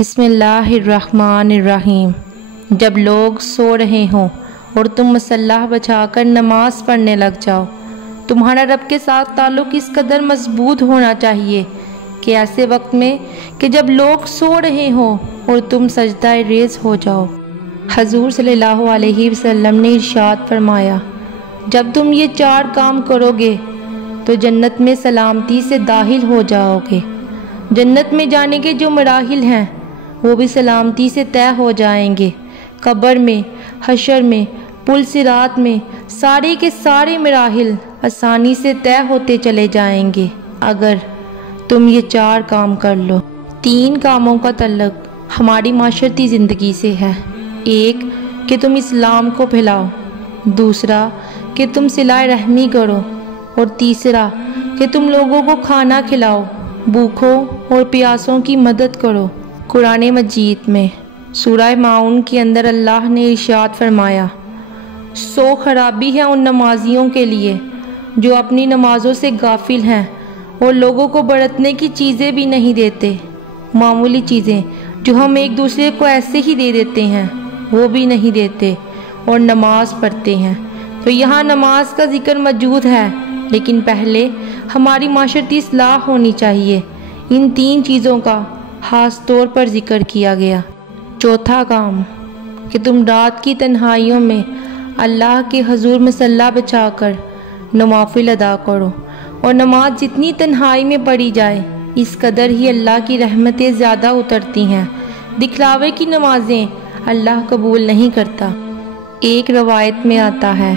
बिस्मिल्लाहिर्रहमानिर्रहीम। जब लोग सो रहे हों और तुम मसल्ला बचाकर नमाज पढ़ने लग जाओ, तुम्हारा रब के साथ ताल्लुक़ इस कदर मजबूत होना चाहिए कि ऐसे वक्त में कि जब लोग सो रहे हों और तुम सजदा रेज़ हो जाओ। हजूर सल्लल्लाहु अलैहि वसल्लम ने इरशाद फरमाया, जब तुम ये 4 काम करोगे तो जन्नत में सलामती से दाखिल हो जाओगे। जन्नत में जाने के जो मराहिल हैं वो भी सलामती से तय हो जाएंगे। कब्र में, हशर में, पुल सिरात में सारे के सारे मराहिल आसानी से तय होते चले जाएंगे अगर तुम ये 4 काम कर लो। 3 कामों का तल्लुक़ हमारी माशरती ज़िंदगी से है। एक कि तुम इस्लाम को फैलाओ, दूसरा कि तुम सिलाए रहमी करो, और तीसरा कि तुम लोगों को खाना खिलाओ, भूखों और प्यासों की मदद करो। कुरान मजीद में सूरह माउन के अंदर अल्लाह ने इरशाद फरमाया, सो खराबी है उन नमाजियों के लिए जो अपनी नमाज़ों से गाफिल हैं और लोगों को बरतने की चीज़ें भी नहीं देते। मामूली चीज़ें जो हम एक दूसरे को ऐसे ही दे देते हैं वो भी नहीं देते और नमाज पढ़ते हैं। तो यहाँ नमाज का जिक्र मौजूद है, लेकिन पहले हमारी माशरती इस्लाह होनी चाहिए। इन 3 चीज़ों का ख़ास तौर पर जिक्र किया गया। चौथा काम कि तुम रात की तन्हाइयों में अल्लाह के हजूर मसल्ला बचाकर नवाफिल अदा करो, और नमाज जितनी तन्हाई में पढ़ी जाए इस कदर ही अल्लाह की रहमतें ज़्यादा उतरती हैं। दिखलावे की नमाजें अल्लाह कबूल नहीं करता। एक रवायत में आता है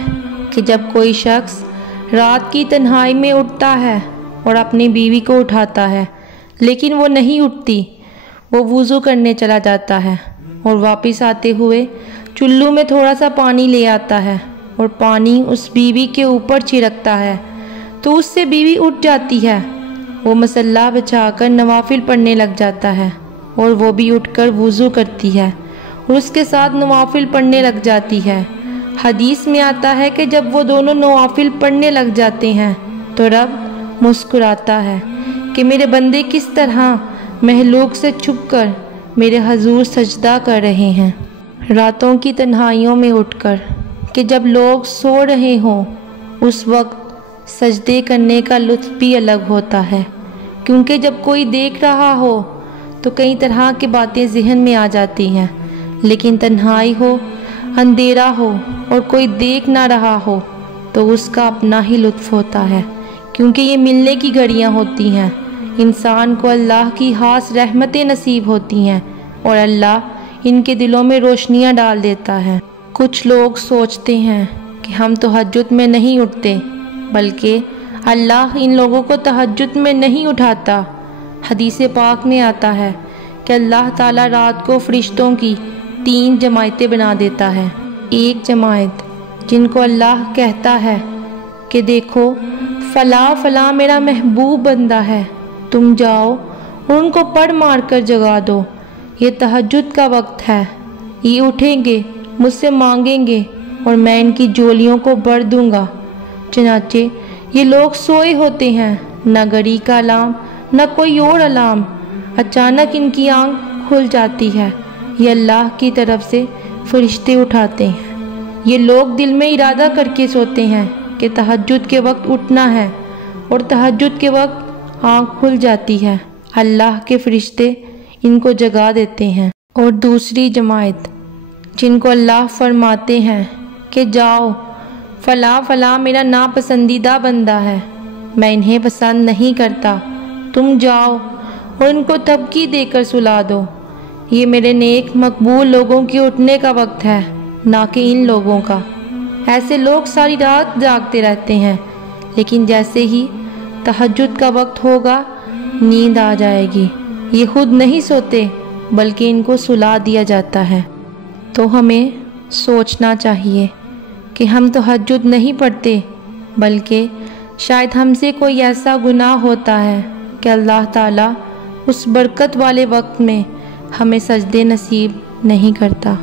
कि जब कोई शख्स रात की तन्हाई में उठता है और अपनी बीवी को उठाता है लेकिन वो नहीं उठती, वो वुज़ू करने चला जाता है और वापस आते हुए चुल्लू में थोड़ा सा पानी ले आता है और पानी उस बीवी के ऊपर छिड़कता है तो उससे बीवी उठ जाती है। वो मसल्ला बिछाकर नवाफिल पढ़ने लग जाता है और वो भी उठकर वुज़ू करती है और उसके साथ नवाफिल पढ़ने लग जाती है। हदीस में आता है कि जब वो दोनों नवाफिल पढ़ने लग जाते हैं तो रब मुस्कुराता है कि मेरे बंदे किस तरह महलूक से छुपकर मेरे हजूर सजदा कर रहे हैं। रातों की तन्हाइयों में उठकर कि जब लोग सो रहे हों उस वक्त सजदे करने का लुत्फ़ भी अलग होता है, क्योंकि जब कोई देख रहा हो तो कई तरह की बातें जहन में आ जाती हैं, लेकिन तन्हाई हो, अंधेरा हो और कोई देख ना रहा हो तो उसका अपना ही लुत्फ़ होता है, क्योंकि ये मिलने की घड़ियाँ होती हैं। इंसान को अल्लाह की खास रहमतें नसीब होती हैं और अल्लाह इनके दिलों में रोशनियाँ डाल देता है। कुछ लोग सोचते हैं कि हम तहज्जुद में नहीं उठते, बल्कि अल्लाह इन लोगों को तहज्जुद में नहीं उठाता। हदीस पाक में आता है कि अल्लाह ताला रात को फरिश्तों की 3 जमायतें बना देता है। एक जमायत जिनको अल्लाह कहता है कि देखो फ़ला फ़ला मेरा महबूब बंदा है, तुम जाओ और उनको पढ़ मार कर जगा दो, ये तहज्जुद का वक्त है, ये उठेंगे, मुझसे मांगेंगे और मैं इनकी झोलियों को भर दूंगा। चनाचे ये लोग सोए होते हैं, न घड़ी का अलार्म न कोई और अलार्म, अचानक इनकी आंख खुल जाती है, ये अल्लाह की तरफ से फरिश्ते उठाते हैं। ये लोग दिल में इरादा करके सोते हैं कि तहज्जुद के वक्त उठना है और तहज्जुद के वक्त आंख खुल जाती है, अल्लाह के फरिश्ते इनको जगा देते हैं। और दूसरी जमायत जिनको अल्लाह फरमाते हैं कि जाओ फ़ला फ़ला मेरा नापसंदीदा बंदा है, मैं इन्हें पसंद नहीं करता, तुम जाओ और इनको तबकी देकर सुला दो, ये मेरे नेक मकबूल लोगों के उठने का वक्त है, ना कि इन लोगों का। ऐसे लोग सारी रात जागते रहते हैं, लेकिन जैसे ही तहज्जुद का वक्त होगा नींद आ जाएगी। ये खुद नहीं सोते बल्कि इनको सुला दिया जाता है। तो हमें सोचना चाहिए कि हम तहज्जुद नहीं पढ़ते, बल्कि शायद हमसे कोई ऐसा गुनाह होता है कि अल्लाह ताला उस बरकत वाले वक्त में हमें सजदे नसीब नहीं करता।